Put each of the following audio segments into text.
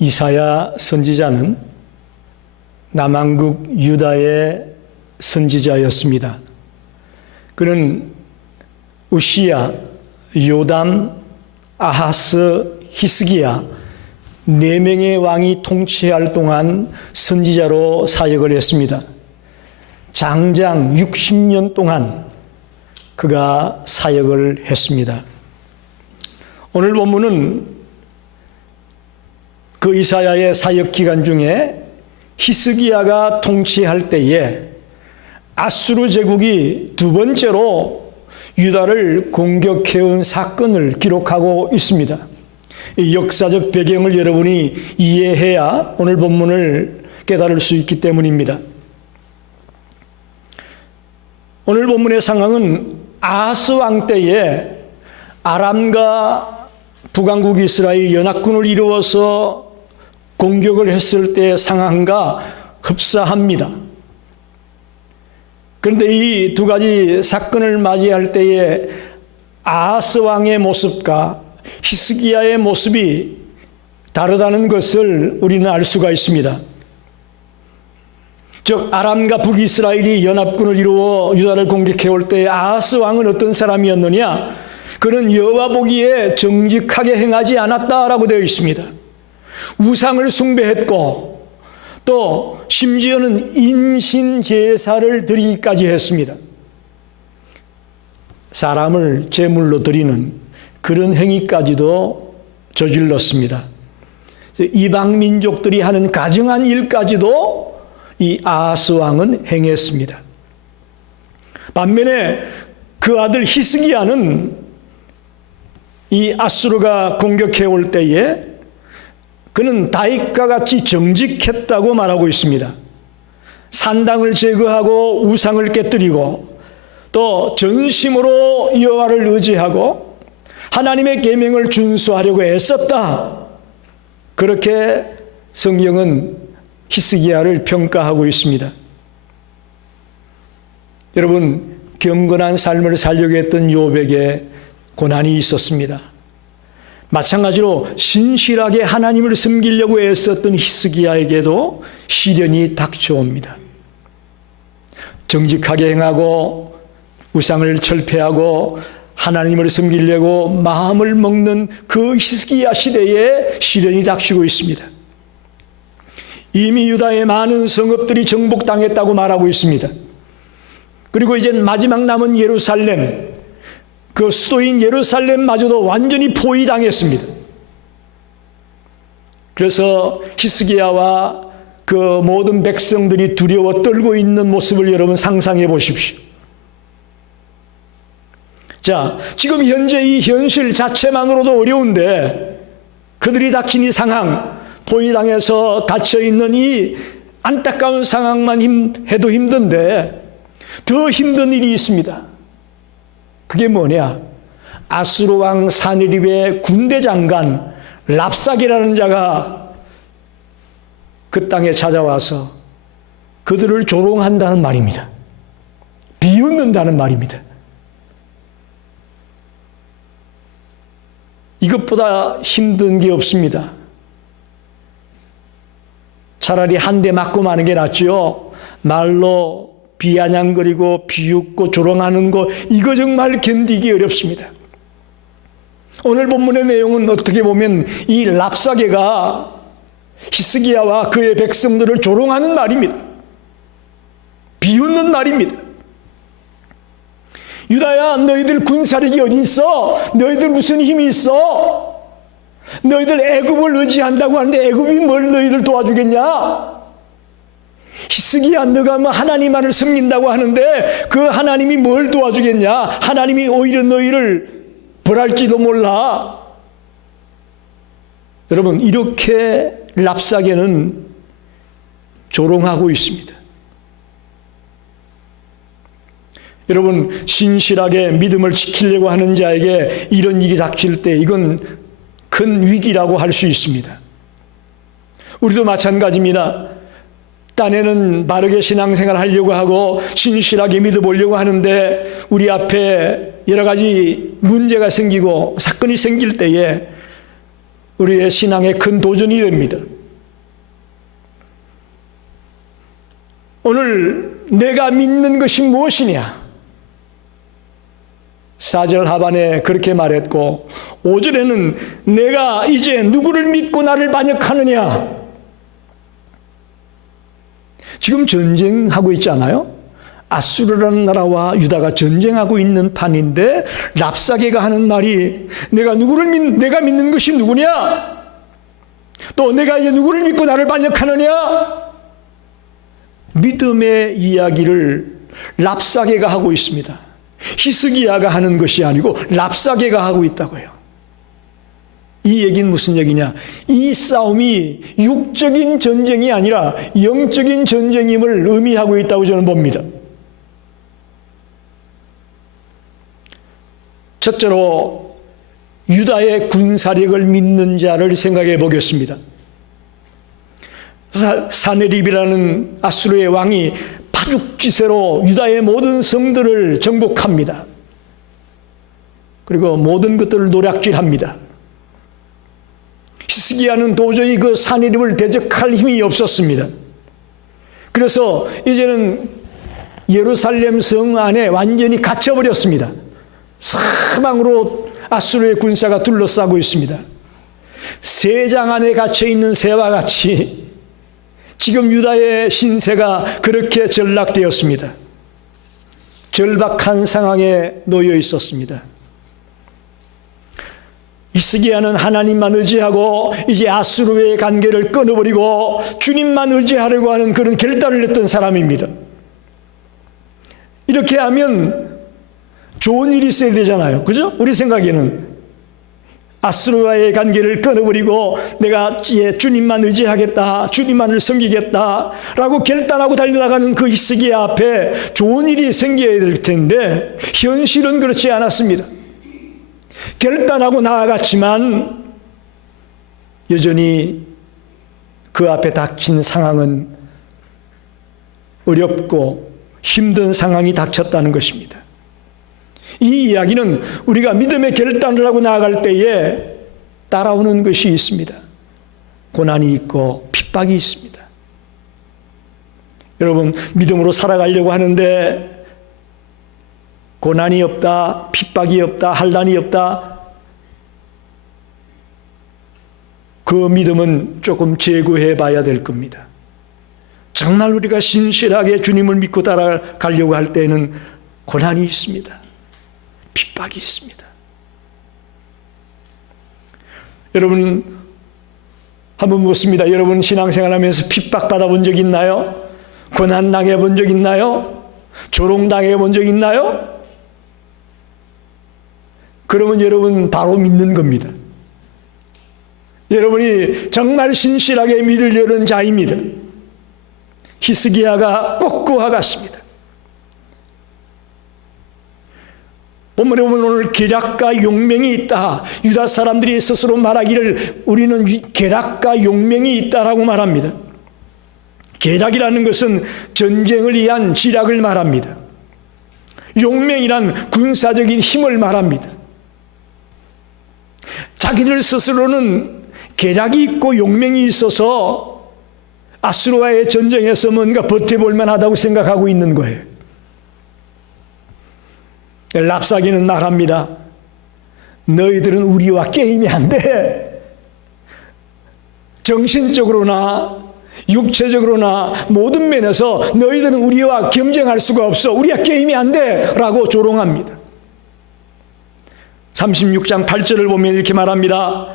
이사야 선지자는 남왕국 유다의 선지자였습니다. 그는 우시야, 요담, 아하스, 히스기야 4명의 왕이 통치할 동안 선지자로 사역을 했습니다. 장장 60년 동안 그가 사역을 했습니다. 오늘 본문은 그 이사야의 사역 기간 중에 히스기야가 통치할 때에 아수르 제국이 2번째로 유다를 공격해온 사건을 기록하고 있습니다. 이 역사적 배경을 여러분이 이해해야 오늘 본문을 깨달을 수 있기 때문입니다. 오늘 본문의 상황은 아하스 왕 때에 아람과 북왕국 이스라엘 연합군을 이루어서 공격을 했을 때의 상황과 흡사합니다. 그런데 이 2가지 사건을 맞이할 때에 아하스 왕의 모습과 히스기야의 모습이 다르다는 것을 우리는 알 수가 있습니다. 즉 아람과 북이스라엘이 연합군을 이루어 유다를 공격해올 때 아하스 왕은 어떤 사람이었느냐? 그는 여호와 보기에 정직하게 행하지 않았다라고 되어 있습니다. 우상을 숭배했고 또 심지어는 인신 제사를 드리기까지 했습니다. 사람을 제물로 드리는 그런 행위까지도 저질렀습니다. 이방 민족들이 하는 가증한 일까지도 이 아하스 왕은 행했습니다. 반면에 그 아들 히스기야는 이 아수르가 공격해 올 때에 그는 다윗과 같이 정직했다고 말하고 있습니다. 산당을 제거하고 우상을 깨뜨리고 또 전심으로 여호와를 의지하고 하나님의 계명을 준수하려고 애썼다. 그렇게 성경은 히스기야를 평가하고 있습니다. 여러분, 경건한 삶을 살려고 했던 욥에게 고난이 있었습니다. 마찬가지로 신실하게 하나님을 섬기려고 애썼던 히스기야에게도 시련이 닥쳐옵니다. 정직하게 행하고 우상을 철폐하고 하나님을 섬기려고 마음을 먹는 그 히스기야 시대에 시련이 닥치고 있습니다. 이미 유다의 많은 성읍들이 정복당했다고 말하고 있습니다. 그리고 이제 마지막 남은 예루살렘, 그 수도인 예루살렘마저도 완전히 포위당했습니다. 그래서 히스기야와 그 모든 백성들이 두려워 떨고 있는 모습을 여러분 상상해 보십시오. 자, 지금 현재 이 현실 자체만으로도 어려운데 그들이 닥친 이 상황, 포위당해서 갇혀있는 이 안타까운 상황만 해도 힘든데 더 힘든 일이 있습니다. 그게 뭐냐? 아수르 왕 사느립의 군대 장관 랍삭이라는 자가 그 땅에 찾아와서 그들을 조롱한다는 말입니다. 비웃는다는 말입니다. 이것보다 힘든 게 없습니다. 차라리 한 대 맞고 마는 게 낫죠. 말로 비아냥거리고 비웃고 조롱하는 거, 이거 정말 견디기 어렵습니다. 오늘 본문의 내용은 어떻게 보면 이 랍사게가 히스기야와 그의 백성들을 조롱하는 말입니다. 비웃는 말입니다. 유다야, 너희들 군사력이 어디 있어? 너희들 무슨 힘이 있어? 너희들 애굽을 의지한다고 하는데 애굽이 뭘 너희들 도와주겠냐? 히스기야, 너가 뭐 하나님만을 섬긴다고 하는데 그 하나님이 뭘 도와주겠냐? 하나님이 오히려 너희를 벌할지도 몰라. 여러분, 이렇게 랍사게는 조롱하고 있습니다. 여러분, 신실하게 믿음을 지키려고 하는 자에게 이런 일이 닥칠 때 이건 큰 위기라고 할 수 있습니다. 우리도 마찬가지입니다. 딴에는 바르게 신앙생활 하려고 하고 신실하게 믿어보려고 하는데 우리 앞에 여러 가지 문제가 생기고 사건이 생길 때에 우리의 신앙의 큰 도전이 됩니다. 오늘 내가 믿는 것이 무엇이냐? 4절 하반에 그렇게 말했고 5절에는 내가 이제 누구를 믿고 나를 반역하느냐? 지금 전쟁하고 있지 않아요? 아수르라는 나라와 유다가 전쟁하고 있는 판인데 랍사게가 하는 말이 내가 믿는 것이 누구냐? 또 내가 이제 누구를 믿고 나를 반역하느냐? 믿음의 이야기를 랍사게가 하고 있습니다. 히스기야가 하는 것이 아니고 랍사게가 하고 있다고요. 이 얘기는 무슨 얘기냐? 이 싸움이 육적인 전쟁이 아니라 영적인 전쟁임을 의미하고 있다고 저는 봅니다. 첫째로 유다의 군사력을 믿는 자를 생각해 보겠습니다. 사네립이라는 아수르의 왕이 파죽지세로 유다의 모든 성들을 정복합니다. 그리고 모든 것들을 노략질합니다. 히스기야는 도저히 그 사네립을 대적할 힘이 없었습니다. 그래서 이제는 예루살렘 성 안에 완전히 갇혀버렸습니다. 사방으로 아수르의 군사가 둘러싸고 있습니다. 새장 안에 갇혀있는 새와 같이 지금 유다의 신세가 그렇게 전락되었습니다. 절박한 상황에 놓여 있었습니다. 히스기야는 하나님만 의지하고 이제 아수르의 관계를 끊어버리고 주님만 의지하려고 하는 그런 결단을 했던 사람입니다. 이렇게 하면 좋은 일이 있어야 되잖아요. 그죠? 우리 생각에는 아수르와의 관계를 끊어버리고 내가 주님만 의지하겠다, 주님만을 섬기겠다 라고 결단하고 달려나가는 그 히스기야 앞에 좋은 일이 생겨야 될 텐데 현실은 그렇지 않았습니다. 결단하고 나아갔지만 여전히 그 앞에 닥친 상황은 어렵고 힘든 상황이 닥쳤다는 것입니다. 이 이야기는 우리가 믿음의 결단을 하고 나아갈 때에 따라오는 것이 있습니다. 고난이 있고 핍박이 있습니다. 여러분, 믿음으로 살아가려고 하는데 고난이 없다, 핍박이 없다, 환난이 없다, 그 믿음은 조금 재고해 봐야 될 겁니다. 정말 우리가 신실하게 주님을 믿고 따라가려고 할 때는 고난이 있습니다. 핍박이 있습니다. 여러분, 한번 묻습니다. 여러분 신앙생활하면서 핍박받아 본 적 있나요? 고난당해 본 적 있나요? 조롱당해 본 적 있나요? 그러면 여러분 바로 믿는 겁니다. 여러분이 정말 신실하게 믿으려는 자입니다. 히스기야가 꼭 그와 같습니다. 본문에 보면 오늘 계략과 용맹이 있다. 유다 사람들이 스스로 말하기를 우리는 계략과 용맹이 있다라고 말합니다. 계략이라는 것은 전쟁을 위한 지략을 말합니다. 용맹이란 군사적인 힘을 말합니다. 자기들 스스로는 계략이 있고 용맹이 있어서 아수르와의 전쟁에서 뭔가 버텨볼 만하다고 생각하고 있는 거예요. 랍사게는 말합니다. 너희들은 우리와 게임이 안 돼. 정신적으로나 육체적으로나 모든 면에서 너희들은 우리와 경쟁할 수가 없어. 우리와 게임이 안 돼. 라고 조롱합니다. 36장 8절을 보면 이렇게 말합니다.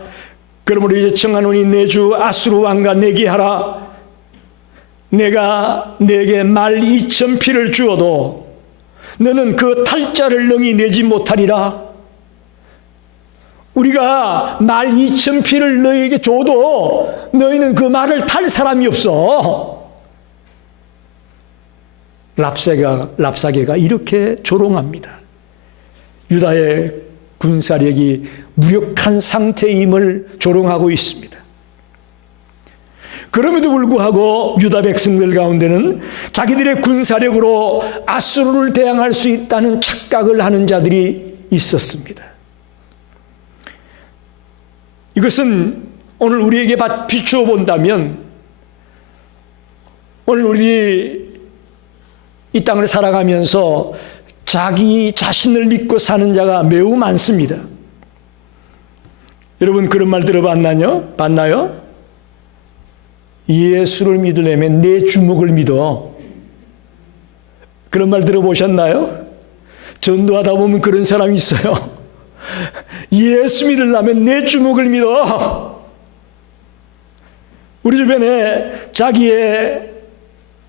그러므로 이제 청하노니 내 주 아수르 왕과 내기하라. 내가 내게 말 2,000피를 주어도 너는 그 탈자를 능히 내지 못하리라. 우리가 말 2,000피를 너희에게 줘도 너희는 그 말을 탈 사람이 없어. 랍사게가 이렇게 조롱합니다. 유다의 군사력이 무력한 상태임을 조롱하고 있습니다. 그럼에도 불구하고 유다 백성들 가운데는 자기들의 군사력으로 아수르를 대항할 수 있다는 착각을 하는 자들이 있었습니다. 이것은 오늘 우리에게 비추어 본다면 오늘 우리 이 땅을 살아가면서 자기 자신을 믿고 사는 자가 매우 많습니다. 여러분 그런 말 들어봤나요? 봤나요? 예수를 믿으려면 내 주먹을 믿어. 그런 말 들어보셨나요? 전도하다 보면 그런 사람이 있어요. 예수 믿으려면 내 주먹을 믿어. 우리 주변에 자기의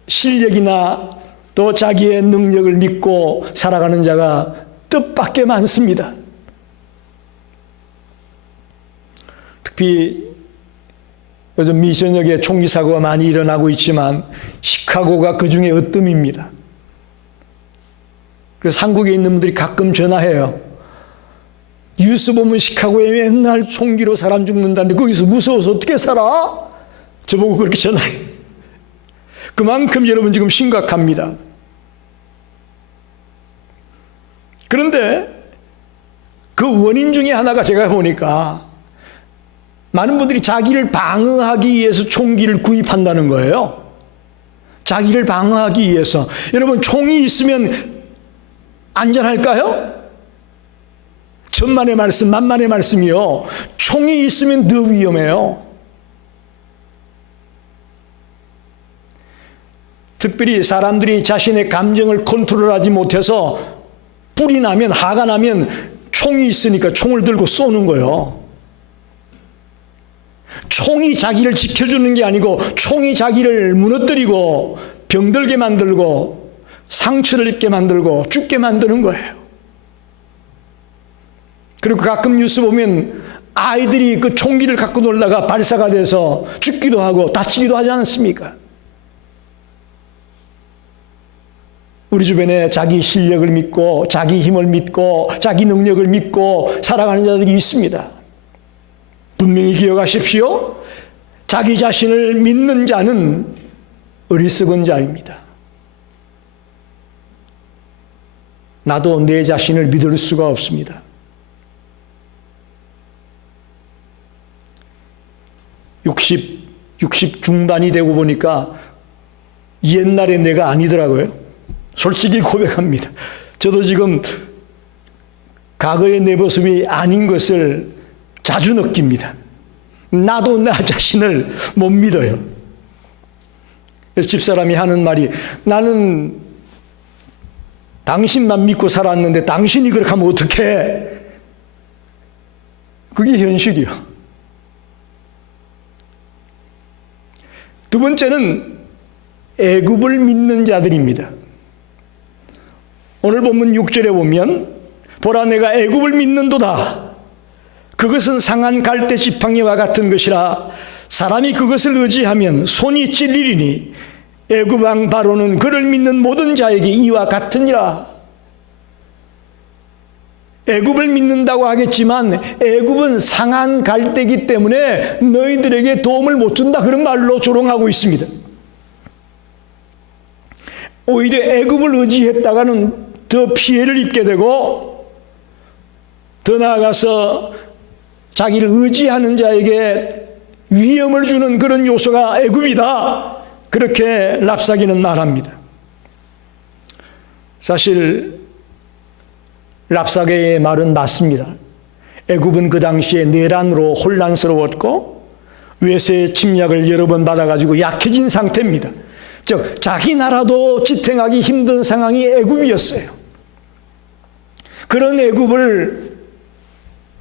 실력이나 또 자기의 능력을 믿고 살아가는 자가 뜻밖의 많습니다. 특히 요즘 미션역에 총기 사고가 많이 일어나고 있지만 시카고가 그 중에 으뜸입니다. 그래서 한국에 있는 분들이 가끔 전화해요. 뉴스 보면 시카고에 맨날 총기로 사람 죽는다는데 거기서 무서워서 어떻게 살아? 저보고 그렇게 전화해요. 그만큼 여러분 지금 심각합니다. 그런데 그 원인 중에 하나가 제가 보니까 많은 분들이 자기를 방어하기 위해서 총기를 구입한다는 거예요. 자기를 방어하기 위해서. 여러분 총이 있으면 안전할까요? 천만의 말씀, 만만의 말씀이요. 총이 있으면 더 위험해요. 특별히 사람들이 자신의 감정을 컨트롤하지 못해서 뿔이 나면, 화가 나면 총이 있으니까 총을 들고 쏘는 거예요. 총이 자기를 지켜주는 게 아니고 총이 자기를 무너뜨리고 병들게 만들고 상처를 입게 만들고 죽게 만드는 거예요. 그리고 가끔 뉴스 보면 아이들이 그 총기를 갖고 놀다가 발사가 돼서 죽기도 하고 다치기도 하지 않습니까? 우리 주변에 자기 실력을 믿고 자기 힘을 믿고 자기 능력을 믿고 살아가는 자들이 있습니다. 분명히 기억하십시오. 자기 자신을 믿는 자는 어리석은 자입니다. 나도 내 자신을 믿을 수가 없습니다. 육십 중반이 되고 보니까 옛날의 내가 아니더라고요. 솔직히 고백합니다. 저도 지금 과거의 내 모습이 아닌 것을 자주 느낍니다. 나도 나 자신을 못 믿어요. 그래서 집사람이 하는 말이 나는 당신만 믿고 살았는데 당신이 그렇게 하면 어떡해? 그게 현실이요. 두 번째는 애굽을 믿는 자들입니다. 오늘 본문 6절에 보면 보라 내가 애굽을 믿는도다. 그것은 상한 갈대 지팡이와 같은 것이라 사람이 그것을 의지하면 손이 찔리리니 애굽 왕 바로는 그를 믿는 모든 자에게 이와 같으니라. 애굽을 믿는다고 하겠지만 애굽은 상한 갈대이기 때문에 너희들에게 도움을 못 준다 그런 말로 조롱하고 있습니다. 오히려 애굽을 의지했다가는 더 피해를 입게 되고 더 나아가서 자기를 의지하는 자에게 위험을 주는 그런 요소가 애굽이다. 그렇게 랍사기는 말합니다. 사실 랍사기의 말은 맞습니다. 애굽은 그 당시에 내란으로 혼란스러웠고 외세의 침략을 여러 번 받아가지고 약해진 상태입니다. 즉 자기 나라도 지탱하기 힘든 상황이 애굽이었어요. 그런 애굽을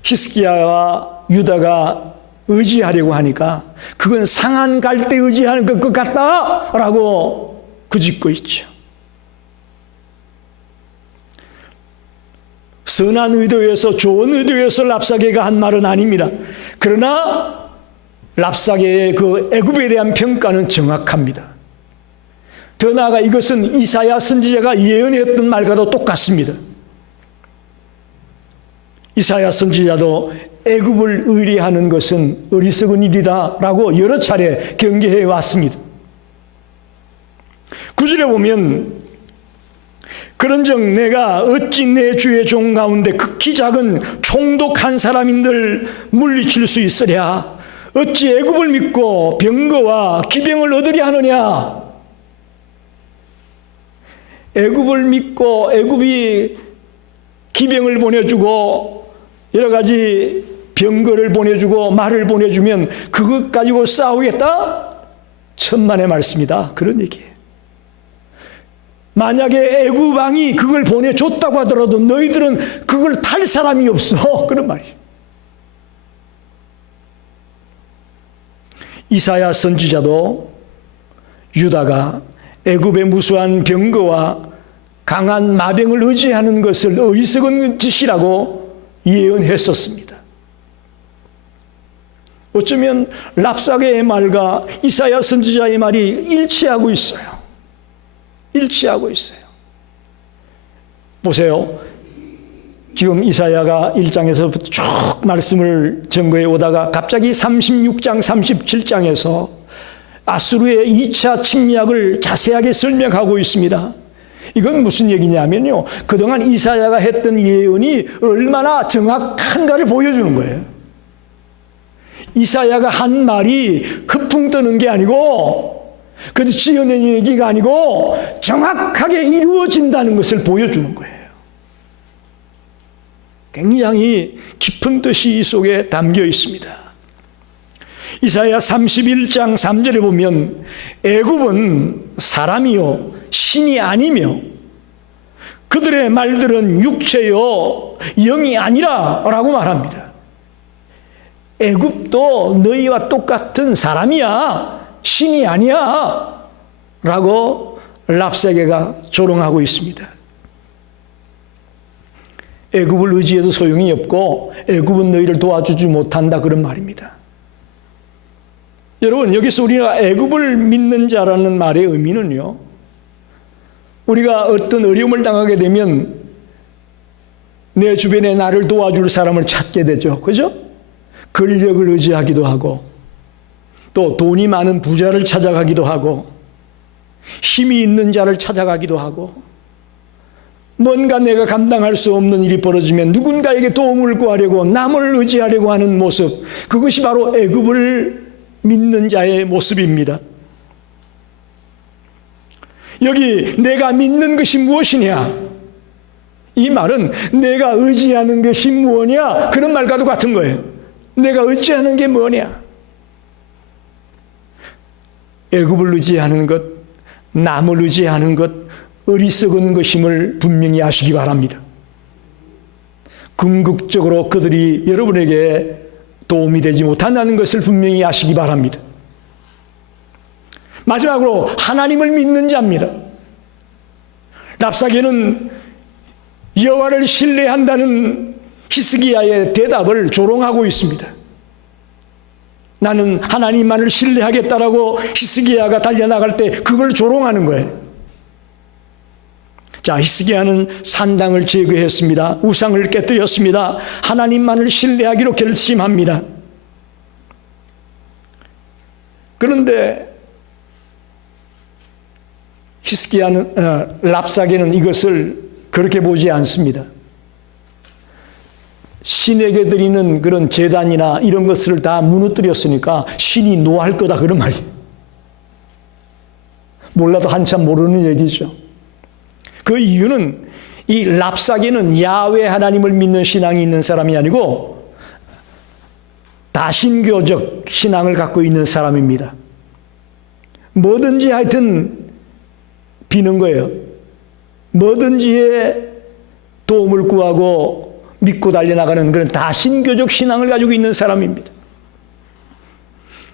히스기야와 유다가 의지하려고 하니까 그건 상한 갈대 의지하는 것 같다라고 꾸짖고 있죠. 선한 의도에서 좋은 의도에서 랍사게가 한 말은 아닙니다. 그러나 랍사게의 그 애굽에 대한 평가는 정확합니다. 더 나아가 이것은 이사야 선지자가 예언했던 말과도 똑같습니다. 이사야 선지자도 애굽을 의뢰하는 것은 어리석은 일이다라고 여러 차례 경계해 왔습니다. 9절에 보면 그런즉 내가 어찌 내 주의 종 가운데 극히 작은 총독한 사람인들 물리칠 수 있으랴. 어찌 애굽을 믿고 병거와 기병을 얻으려 하느냐? 애굽을 믿고 애굽이 기병을 보내주고 여러 가지 병거를 보내주고 말을 보내주면 그것 가지고 싸우겠다? 천만의 말씀이다. 그런 얘기예요. 만약에 애굽 왕이 그걸 보내줬다고 하더라도 너희들은 그걸 탈 사람이 없어. 그런 말이에요. 이사야 선지자도 유다가 애굽의 무수한 병거와 강한 마병을 의지하는 것을 어리석은 짓이라고 예언했었습니다. 어쩌면 랍사게의 말과 이사야 선지자의 말이 일치하고 있어요. 일치하고 있어요. 보세요. 지금 이사야가 1장에서 쭉 말씀을 전거해 오다가 갑자기 36장, 37장에서 아수르의 2차 침략을 자세하게 설명하고 있습니다. 이건 무슨 얘기냐면요. 그동안 이사야가 했던 예언이 얼마나 정확한가를 보여주는 거예요. 이사야가 한 말이 흑풍 떠는 게 아니고 그래도 지어낸 얘기가 아니고 정확하게 이루어진다는 것을 보여주는 거예요. 굉장히 깊은 뜻이 이 속에 담겨 있습니다. 이사야 31장 3절에 보면 애굽은 사람이요 신이 아니며 그들의 말들은 육체요 영이 아니라 라고 말합니다. 애굽도 너희와 똑같은 사람이야 신이 아니야 라고 랍사게가 조롱하고 있습니다. 애굽을 의지해도 소용이 없고 애굽은 너희를 도와주지 못한다 그런 말입니다. 여러분 여기서 우리가 애굽을 믿는 자라는 말의 의미는요. 우리가 어떤 어려움을 당하게 되면 내 주변에 나를 도와줄 사람을 찾게 되죠. 그죠? 권력을 의지하기도 하고 또 돈이 많은 부자를 찾아가기도 하고 힘이 있는 자를 찾아가기도 하고 뭔가 내가 감당할 수 없는 일이 벌어지면 누군가에게 도움을 구하려고 남을 의지하려고 하는 모습 그것이 바로 애굽을 믿는 자의 모습입니다. 여기 내가 믿는 것이 무엇이냐? 이 말은 내가 의지하는 것이 무엇이냐? 그런 말과도 같은 거예요. 내가 의지하는 게 뭐냐? 애굽을 의지하는 것, 남을 의지하는 것, 어리석은 것임을 분명히 아시기 바랍니다. 궁극적으로 그들이 여러분에게 도움이 되지 못한다는 것을 분명히 아시기 바랍니다. 마지막으로 하나님을 믿는 자입니다. 랍사게는 여호와를 신뢰한다는 히스기야의 대답을 조롱하고 있습니다. 나는 하나님만을 신뢰하겠다라고 히스기야가 달려나갈 때 그걸 조롱하는 거예요. 자, 히스기야는 산당을 제거했습니다. 우상을 깨뜨렸습니다. 하나님만을 신뢰하기로 결심합니다. 그런데 랍사게는 이것을 그렇게 보지 않습니다. 신에게 드리는 그런 제단이나 이런 것을 다 무너뜨렸으니까 신이 노할 거다 그런 말이에요. 몰라도 한참 모르는 얘기죠. 그 이유는 이 랍사게는 야훼 하나님을 믿는 신앙이 있는 사람이 아니고 다신교적 신앙을 갖고 있는 사람입니다. 뭐든지 하여튼 비는 거예요. 뭐든지에 도움을 구하고 믿고 달려나가는 그런 다신교적 신앙을 가지고 있는 사람입니다.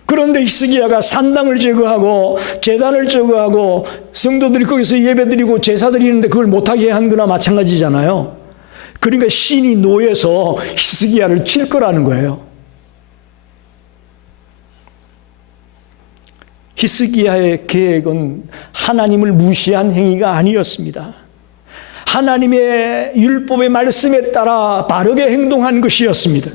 그런데 히스기야가 산당을 제거하고 제단을 제거하고 성도들이 거기서 예배드리고 제사 드리는데 그걸 못하게 한 거나 마찬가지잖아요. 그러니까 신이 노해서 히스기야를 칠 거라는 거예요. 히스기야의 계획은 하나님을 무시한 행위가 아니었습니다. 하나님의 율법의 말씀에 따라 바르게 행동한 것이었습니다.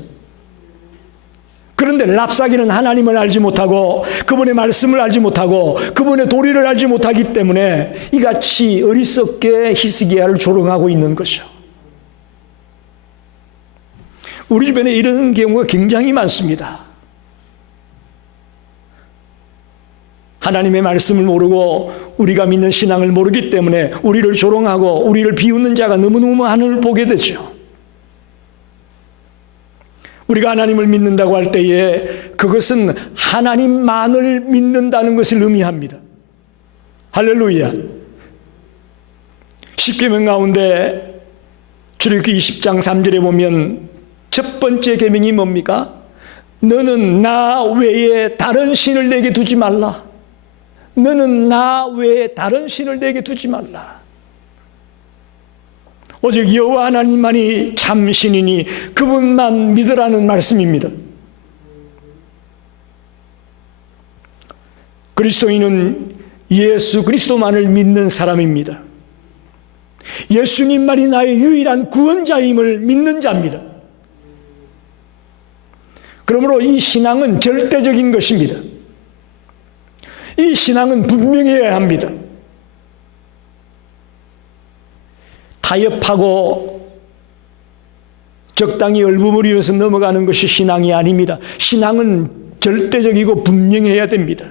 그런데 랍사게는 하나님을 알지 못하고 그분의 말씀을 알지 못하고 그분의 도리를 알지 못하기 때문에 이같이 어리석게 히스기야를 조롱하고 있는 것이죠. 우리 주변에 이런 경우가 굉장히 많습니다. 하나님의 말씀을 모르고 우리가 믿는 신앙을 모르기 때문에 우리를 조롱하고 우리를 비웃는 자가 너무너무 많음을 보게 되죠. 우리가 하나님을 믿는다고 할 때에 그것은 하나님만을 믿는다는 것을 의미합니다. 할렐루야. 십계명 가운데 출애굽기 20장 3절에 보면 첫 번째 계명이 뭡니까? 너는 나 외에 다른 신을 내게 두지 말라. 너는 나 외에 다른 신을 내게 두지 말라. 오직 여호와 하나님만이 참 신이니 그분만 믿으라는 말씀입니다. 그리스도인은 예수 그리스도만을 믿는 사람입니다. 예수님만이 나의 유일한 구원자임을 믿는 자입니다. 그러므로 이 신앙은 절대적인 것입니다. 이 신앙은 분명해야 합니다. 타협하고 적당히 얼버무리면서 넘어가는 것이 신앙이 아닙니다. 신앙은 절대적이고 분명해야 됩니다.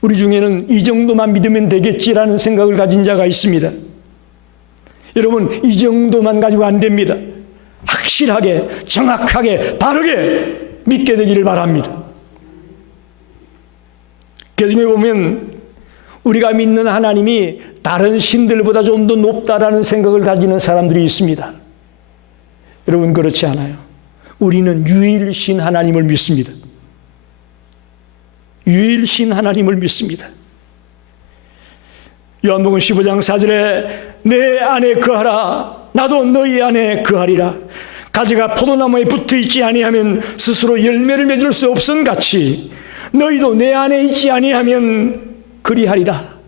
우리 중에는 이 정도만 믿으면 되겠지라는 생각을 가진 자가 있습니다. 여러분, 이 정도만 가지고 안 됩니다. 확실하게, 정확하게, 바르게 믿게 되기를 바랍니다. 개중에 보면 우리가 믿는 하나님이 다른 신들보다 좀 더 높다라는 생각을 가지는 사람들이 있습니다. 여러분, 그렇지 않아요. 우리는 유일신 하나님을 믿습니다. 유일신 하나님을 믿습니다. 요한복음 15장 4절에 내 안에 거하라 나도 너희 안에 거하리라. 가지가 포도나무에 붙어있지 아니하면 스스로 열매를 맺을 수 없음 같이 너희도 내 안에 있지 아니하면 그리하리라.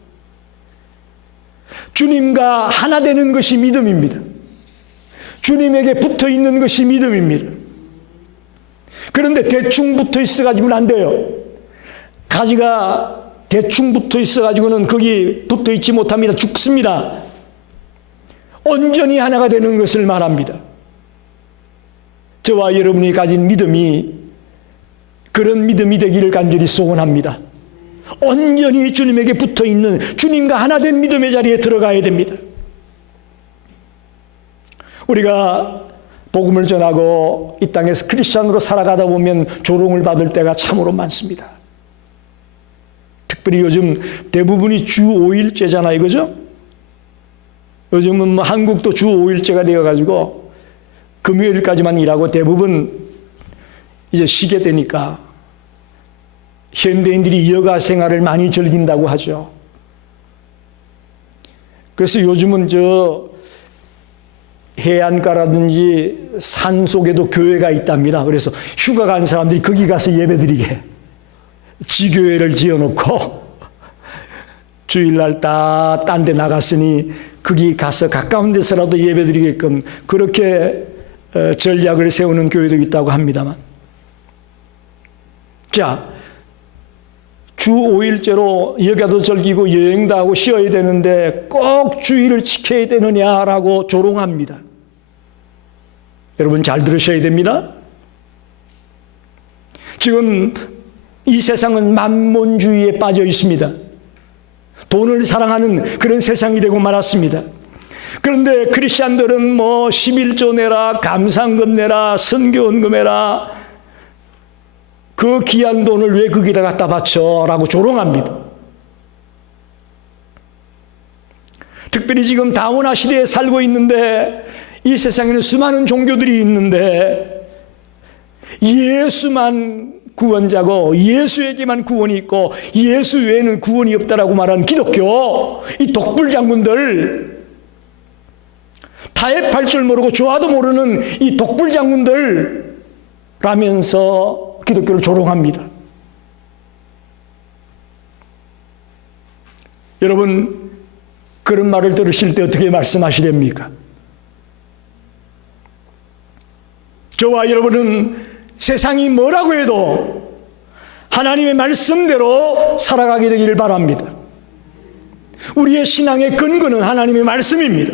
주님과 하나 되는 것이 믿음입니다. 주님에게 붙어있는 것이 믿음입니다. 그런데 대충 붙어있어 가지고는 안 돼요. 가지가 대충 붙어있어 가지고는 거기 붙어있지 못합니다. 죽습니다. 온전히 하나가 되는 것을 말합니다. 저와 여러분이 가진 믿음이 그런 믿음이 되기를 간절히 소원합니다. 온전히 주님에게 붙어있는 주님과 하나 된 믿음의 자리에 들어가야 됩니다. 우리가 복음을 전하고 이 땅에서 크리스찬으로 살아가다 보면 조롱을 받을 때가 참으로 많습니다. 특별히 요즘 대부분이 주 5일제잖아요. 그죠? 요즘은 뭐 한국도 주 5일제가 되어가지고 금요일까지만 일하고 대부분 이제 쉬게 되니까 현대인들이 여가 생활을 많이 즐긴다고 하죠. 그래서 요즘은 저 해안가라든지 산 속에도 교회가 있답니다. 그래서 휴가 간 사람들이 거기 가서 예배드리게 지교회를 지어놓고 주일날 딴 데 나갔으니 거기 가서 가까운 데서라도 예배드리게끔 그렇게 전략을 세우는 교회도 있다고 합니다만, 자, 주 5일째로 여가도 즐기고 여행도 하고 쉬어야 되는데 꼭 주일을 지켜야 되느냐라고 조롱합니다. 여러분 잘 들으셔야 됩니다. 지금 이 세상은 만몬주의에 빠져 있습니다. 돈을 사랑하는 그런 세상이 되고 말았습니다. 그런데 크리스찬들은 뭐 11조 내라, 감상금 내라, 선교헌금 해라, 그 귀한 돈을 왜 거기다 갖다 바쳐? 라고 조롱합니다. 특별히 지금 다문화 시대에 살고 있는데 이 세상에는 수많은 종교들이 있는데 예수만 구원자고 예수에게만 구원이 있고 예수 외에는 구원이 없다라고 말하는 기독교, 이 독불장군들, 타협할 줄 모르고 좋아도 모르는 이 독불장군들 라면서 기독교를 조롱합니다. 여러분, 그런 말을 들으실 때 어떻게 말씀하시렵니까? 저와 여러분은 세상이 뭐라고 해도 하나님의 말씀대로 살아가게 되기를 바랍니다. 우리의 신앙의 근거는 하나님의 말씀입니다.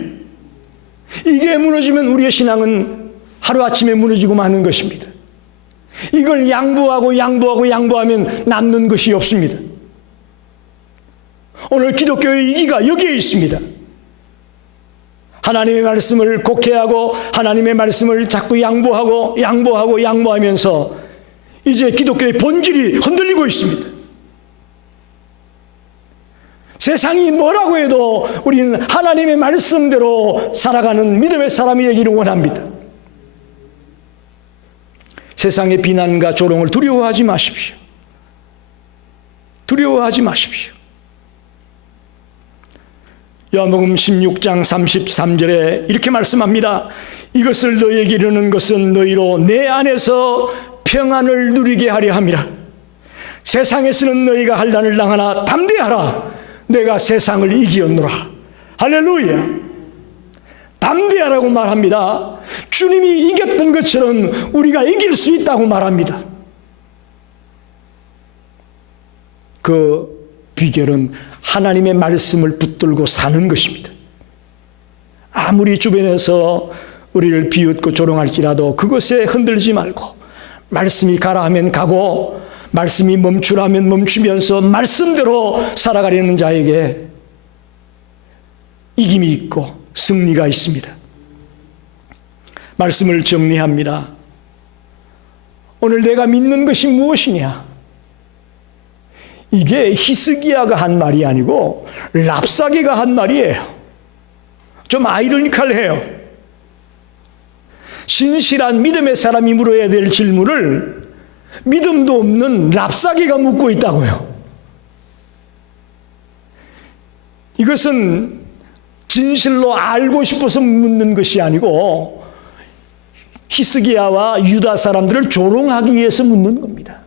이게 무너지면 우리의 신앙은 하루아침에 무너지고 마는 것입니다. 이걸 양보하면 남는 것이 없습니다. 오늘 기독교의 이기가 여기에 있습니다. 하나님의 말씀을 곡해하고 하나님의 말씀을 자꾸 양보하면서 이제 기독교의 본질이 흔들리고 있습니다. 세상이 뭐라고 해도 우리는 하나님의 말씀대로 살아가는 믿음의 사람이 되기를 원합니다. 세상의 비난과 조롱을 두려워하지 마십시오. 두려워하지 마십시오. 요한복음 16장 33절에 이렇게 말씀합니다. 이것을 너희에게 이르는 것은 너희로 내 안에서 평안을 누리게 하려 함이라. 세상에서는 너희가 환난을 당하나 담대하라. 내가 세상을 이기었노라. 할렐루야. 담대하라고 말합니다. 주님이 이겼던 것처럼 우리가 이길 수 있다고 말합니다. 그 비결은 하나님의 말씀을 붙들고 사는 것입니다. 아무리 주변에서 우리를 비웃고 조롱할지라도 그것에 흔들리지 말고 말씀이 가라 하면 가고 말씀이 멈추라 하면 멈추면서 말씀대로 살아가려는 자에게 이김이 있고 승리가 있습니다. 말씀을 정리합니다. 오늘 내가 믿는 것이 무엇이냐? 이게 히스기야가 한 말이 아니고 랍사게가 한 말이에요. 좀 아이러니컬해요. 신실한 믿음의 사람이 물어야 될 질문을 믿음도 없는 랍사게가 묻고 있다고요. 이것은 진실로 알고 싶어서 묻는 것이 아니고 히스기야와 유다 사람들을 조롱하기 위해서 묻는 겁니다.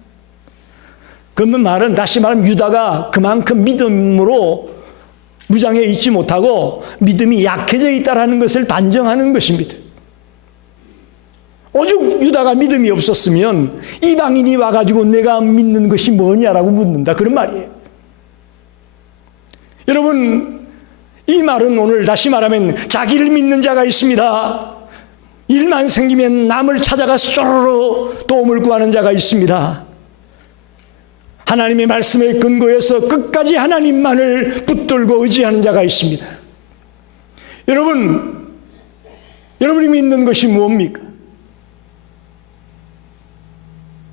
그러면 말은 다시 말하면 유다가 그만큼 믿음으로 무장해 있지 못하고 믿음이 약해져 있다는 것을 반증하는 것입니다. 오죽 유다가 믿음이 없었으면 이방인이 와가지고 내가 믿는 것이 뭐냐라고 묻는다 그런 말이에요. 여러분, 이 말은 오늘 다시 말하면 자기를 믿는 자가 있습니다. 일만 생기면 남을 찾아가서 쪼르르 도움을 구하는 자가 있습니다. 하나님의 말씀에 근거해서 끝까지 하나님만을 붙들고 의지하는 자가 있습니다. 여러분이 믿는 것이 무엇입니까?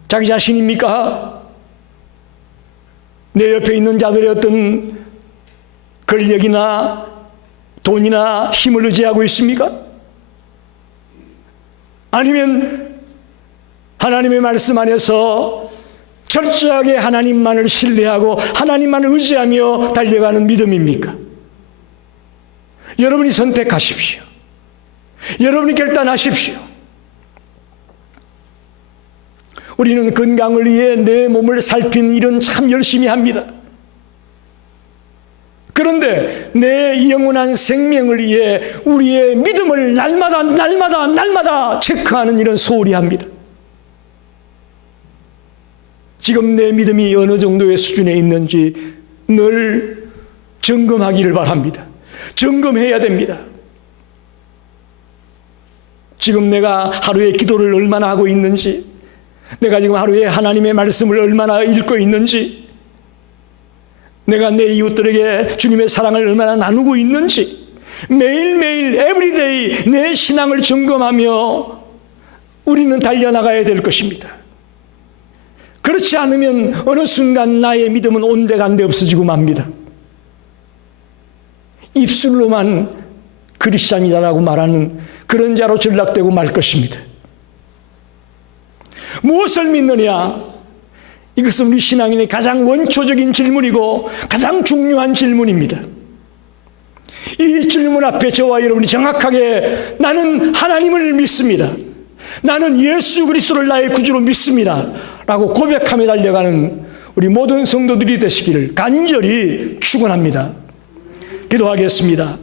자기 자신입니까? 내 옆에 있는 자들의 어떤 권력이나 돈이나 힘을 의지하고 있습니까? 아니면 하나님의 말씀 안에서 철저하게 하나님만을 신뢰하고 하나님만을 의지하며 달려가는 믿음입니까? 여러분이 선택하십시오. 여러분이 결단하십시오. 우리는 건강을 위해 내 몸을 살피는 일은 참 열심히 합니다. 그런데 내 영원한 생명을 위해 우리의 믿음을 날마다 체크하는 일은 소홀히 합니다. 지금 내 믿음이 어느 정도의 수준에 있는지 늘 점검하기를 바랍니다. 점검해야 됩니다. 지금 내가 하루에 기도를 얼마나 하고 있는지, 내가 지금 하루에 하나님의 말씀을 얼마나 읽고 있는지, 내가 내 이웃들에게 주님의 사랑을 얼마나 나누고 있는지 매일매일 에브리데이 내 신앙을 점검하며 우리는 달려나가야 될 것입니다. 그렇지 않으면 어느 순간 나의 믿음은 온데간데 없어지고 맙니다. 입술로만 크리스찬이라고 말하는 그런 자로 전락되고 말 것입니다. 무엇을 믿느냐? 이것은 우리 신앙인의 가장 원초적인 질문이고 가장 중요한 질문입니다. 이 질문 앞에 저와 여러분이 정확하게 나는 하나님을 믿습니다. 나는 예수 그리스도를 나의 구주로 믿습니다. 라고 고백하며 달려가는 우리 모든 성도들이 되시기를 간절히 축원합니다. 기도하겠습니다.